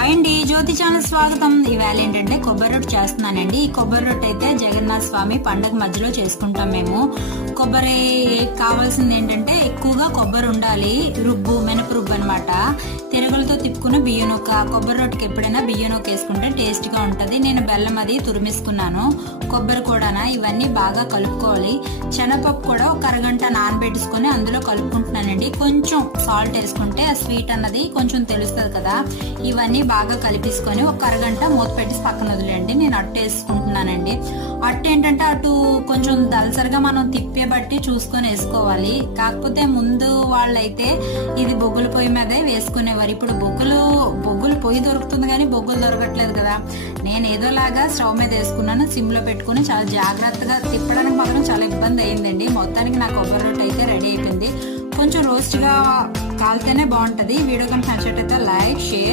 Hi అండి, జ్యోతి channel స్వాగతం. ఇవాళ ఏంటంటే కొబ్బరి రొట్టె చేస్తున్నానండి. ఈ కొబ్బరి రొట్టె అయితే జగన్నాథ స్వామి పండగ మధ్యలో చేసుకుంటాం మేము. కొబ్బరి కావాల్సింది ఏంటంటే ఎక్కువగా కొబ్బరి ఉండాలి, రుబ్బు మినప రుబ్బు అనమాట. తిరగలతో తిప్పుకున్న బియ్యం నూక. కొబ్బరి రొట్టెకి ఎప్పుడైనా బియ్యం నూక వేసుకుంటే టేస్ట్ గా ఉంటది. నేను బెల్లం అది తురిమేసుకున్నాను, కొబ్బరి కూడా ఇవన్నీ బాగా కలుపుకోవాలి. శనగపప్పు కూడా ఒక అరగంట నానబెట్టుకుని అందులో కలుపుకుంటున్నానండి. కొంచెం సాల్ట్ వేసుకుంటే ఆ స్వీట్ అన్నది కొంచెం తెలుస్తుంది కదా. ఇవన్నీ బాగా కలిపేసుకొని ఒక అరగంట మూత పెట్టి పక్కన వదిలేయండి. నేను అట్టు వేసుకుంటున్నానండి. అట్టు ఏంటంటే అటు కొంచెం దలసరిగా మనం తిప్పే బట్టి చూసుకొని వేసుకోవాలి. కాకపోతే ముందు వాళ్ళైతే ఇది బొగ్గుల పొయ్యి మీదే వేసుకునేవారు. ఇప్పుడు బొగ్గులు పొయ్యి దొరుకుతుంది కానీ బొగ్గులు దొరకట్లేదు కదా. నేను ఏదోలాగా స్టవ్ మీద వేసుకున్నాను, సిమ్ లో పెట్టుకుని చాలా జాగ్రత్తగా తిప్పడానికి మాత్రం చాలా ఇబ్బంది అయిందండి. మొత్తానికి నా కొబ్బరి రొట్టె అయితే రెడీ అయిపోయింది. కొంచెం రోస్ట్ గా కాలితేనే బాగుంటది. వీడియో కనుక నచ్చినట్లయితే లైక్, షేర్